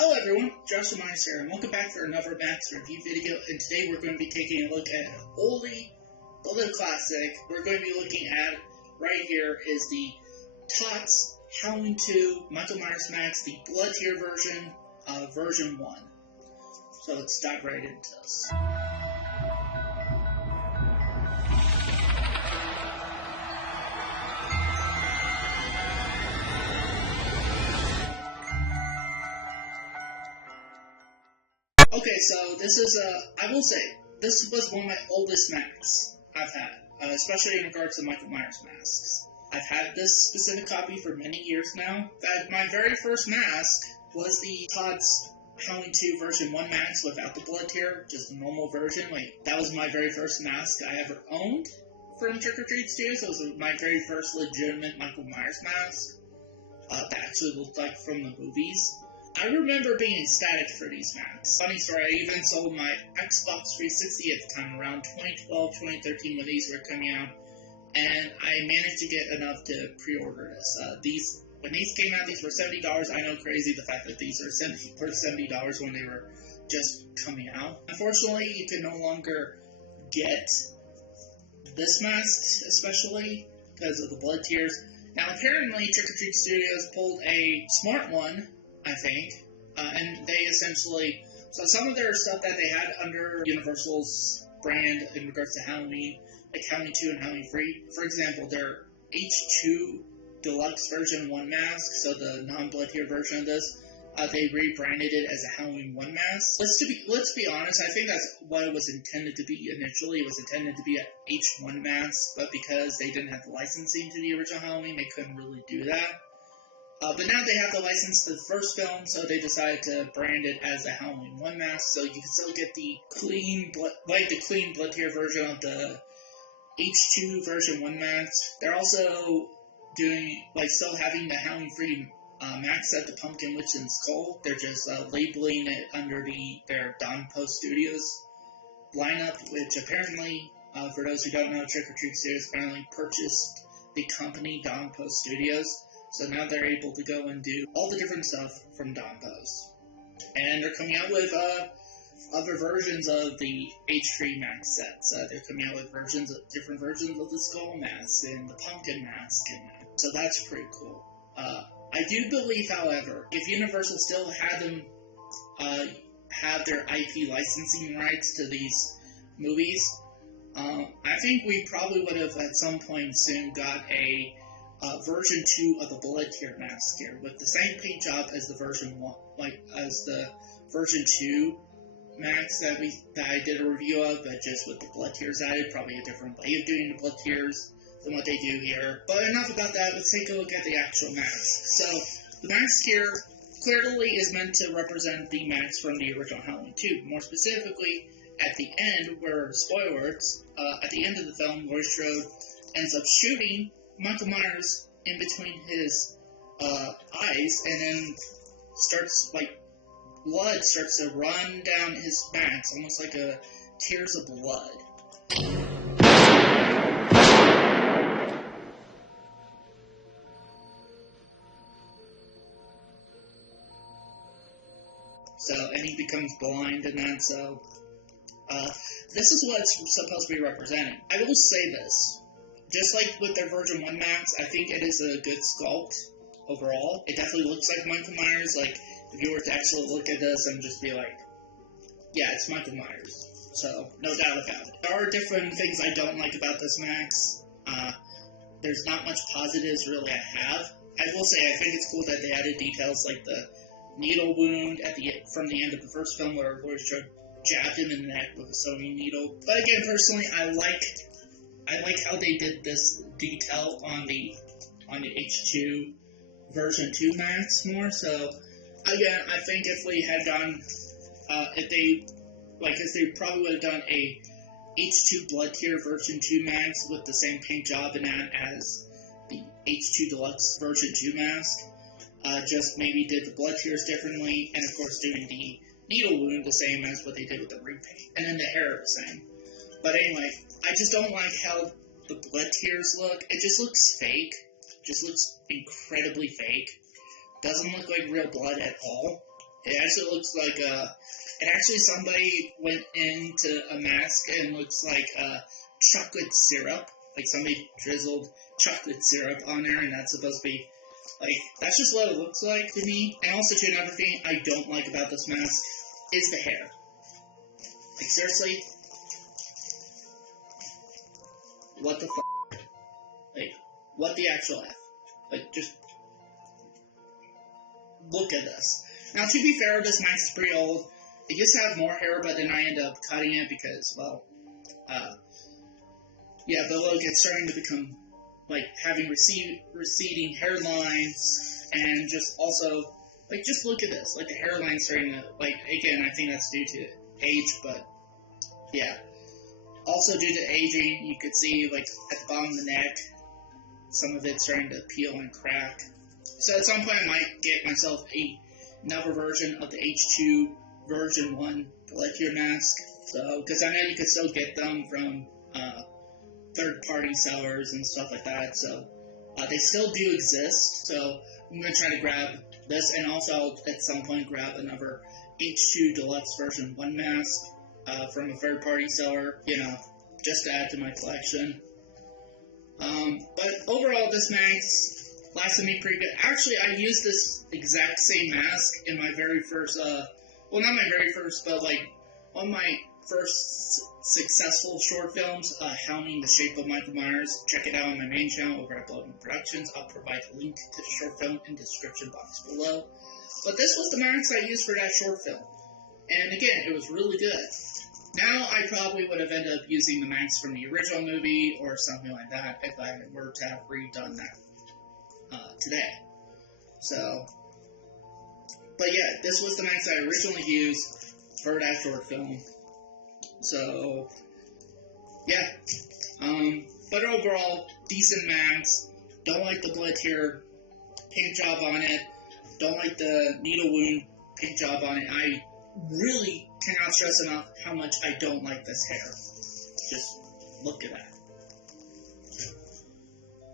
Hello everyone, Joshua Myers here, and welcome back for another Max review video, and today we're going to be taking a look at an oldie, but a classic. We're going to be looking at, right here, is the TOTS Halloween 2 Michael Myers Max, the Blood Tier version, version 1. So let's dive right into this. Okay, so this is, I will say, this was one of my oldest masks I've had, especially in regards to Michael Myers masks. I've had this specific copy for many years now. My very first mask was the TOTS Halloween 2 version 1 mask without the blood tier, just the normal version. That was my very first mask I ever owned from Trick or Treat Studios. It was my very first legitimate Michael Myers mask that actually looked like from the movies. I remember being ecstatic for these masks. Funny story, I even sold my Xbox 360 at the time, around 2012, 2013 when these were coming out, and I managed to get enough to pre-order this. When these came out, these were $70. I know, crazy the fact that these are $70 when they were just coming out. Unfortunately, you can no longer get this mask, especially because of the blood tiers. Now, apparently, Trick or Treat Studios pulled a smart one, I think, and they essentially, so some of their stuff that they had under Universal's brand in regards to Halloween, like Halloween 2 and Halloween 3, for example, their H2 Deluxe version 1 mask, so the non-blood tier version of this, they rebranded it as a Halloween 1 mask. Let's be honest, I think that's what it was intended to be initially. It was intended to be an H1 mask, but because they didn't have the licensing to the original Halloween, they couldn't really do that. But now they have the license to the first film, so they decided to brand it as a Halloween 1 mask, so you can still get the clean blood tier version of the H2 version 1 mask. They're also doing, still having the Halloween 3 mask set, the Pumpkin Witch and Skull. They're just labeling it under their Don Post Studios lineup, which apparently, for those who don't know, Trick or Treat Studios apparently purchased the company Don Post Studios. So now they're able to go and do all the different stuff from Don Post. And they're coming out with other versions of the H3 mask sets. They're coming out with different versions of the Skull mask and the Pumpkin mask. So that's pretty cool. I do believe, however, if Universal still had them have their IP licensing rights to these movies, I think we probably would have at some point soon got a version 2 of the blood tier mask here, with the same paint job as the version 1, as the version 2 mask that I did a review of, but just with the blood tiers added. Probably a different way of doing the blood tiers than what they do here. But enough about that, let's take a look at the actual mask. So, the mask here clearly is meant to represent the mask from the original Halloween 2. More specifically, at the end, where, spoilers, at the end of the film, Laurie Strode ends up shooting Michael Myers in between his eyes, and then blood starts to run down his mask, almost like tears of blood. And he becomes blind in that, so, this is what it's supposed to be representing. I will say this. Just like with their version 1 mask, I think it is a good sculpt overall. It definitely looks like Michael Myers. If you were to actually look at this and just be like, yeah, it's Michael Myers. So, no doubt about it. There are different things I don't like about this mask. There's not much positives, really, I have. I will say, I think it's cool that they added details like the needle wound from the end of the first film where Laurie Strode jabbed him in the neck with a sewing needle. But again, personally, I like how they did this detail on the H2 version 2 mask more. So again, I think if we had done, they probably would have done a H2 blood tier version 2 mask with the same paint job and that as the H2 Deluxe version 2 mask. Just maybe did the blood tiers differently, and of course doing the needle wound the same as what they did with the repaint, and then the hair the same. But anyway, I just don't like how the blood tiers look. It just looks fake. It just looks incredibly fake. Doesn't look like real blood at all. It actually looks like it actually somebody went into a mask and looks like chocolate syrup. Like somebody drizzled chocolate syrup on there, and that's supposed to be like, that's just what it looks like to me. And also, too, another thing I don't like about this mask is the hair. Like, seriously? What the f***? Like, what the actual F? Like, just look at this. Now, to be fair, this mask is pretty old. It used to have more hair, but then I ended up cutting it because, well, yeah, but look, it's starting to become, like, having receding hairlines, and just also, like, just look at this. Like, the hairline's starting to, like, again, I think that's due to age, but, yeah. Also, due to aging, you could see, like, at the bottom of the neck, some of it's starting to peel and crack. So at some point, I might get myself another version of the H2 version 1 Pelletier mask. So, because I know you could still get them from third-party sellers and stuff like that. So, they still do exist. So, I'm going to try to grab this, and also I'll at some point grab another H2 Deluxe version 1 mask from a third-party seller, you know, just to add to my collection. But overall, this mask lasted me pretty good. Actually, I used this exact same mask in my very first, well, not my very first, but, like, one of my first successful short films, Hounding the Shape of Michael Myers. Check it out on my main channel over at Bloodman Productions. I'll provide a link to the short film in the description box below. But this was the mask I used for that short film. And again, it was really good. Now, I probably would have ended up using the mask from the original movie or something like that if I were to have redone that today. So, but yeah, this was the mask I originally used for that short film. So, yeah. But overall, decent mask. Don't like the Pelletier paint job on it. Don't like the needle wound paint job on it. I really cannot stress enough how much I don't like this hair. Just look at that.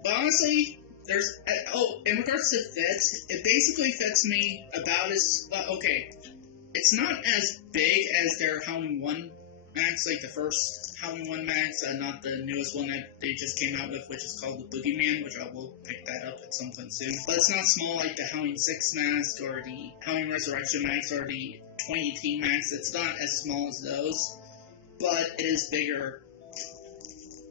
But honestly, in regards to fit, it basically fits me about as, okay, it's not as big as their Halloween 1 max, like the first Halloween 1 max, not the newest one that they just came out with, which is called the Boogeyman, which I will pick that up at some point soon. But it's not small like the Halloween 6 mask, or the Halloween Resurrection mask, or the 2018 max. It's not as small as those, but it is bigger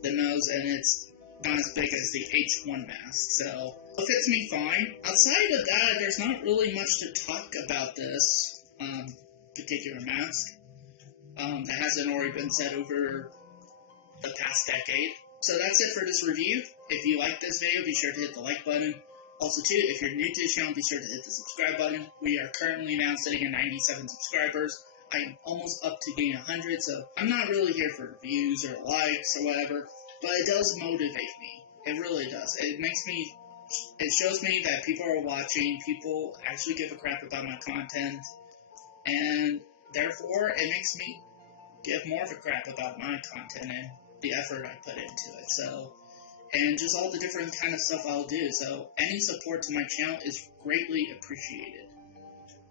than those, and it's not as big as the H1 mask, so it fits me fine. Outside of that, there's not really much to talk about this particular mask. That hasn't already been said over the past decade. So that's it for this review. If you like this video, be sure to hit the like button. Also, too, if you're new to the channel, be sure to hit the subscribe button. We are currently now sitting at 97 subscribers. I am almost up to getting 100, so I'm not really here for views or likes or whatever, but it does motivate me. It really does. It shows me that people are watching, people actually give a crap about my content, and therefore, it makes me give more of a crap about my content and the effort I put into it. So, and just all the different kind of stuff I'll do. So, any support to my channel is greatly appreciated.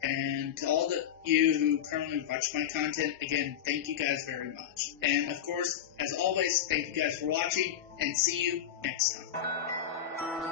And to all you who currently watch my content, again, thank you guys very much. And of course, as always, thank you guys for watching, and see you next time.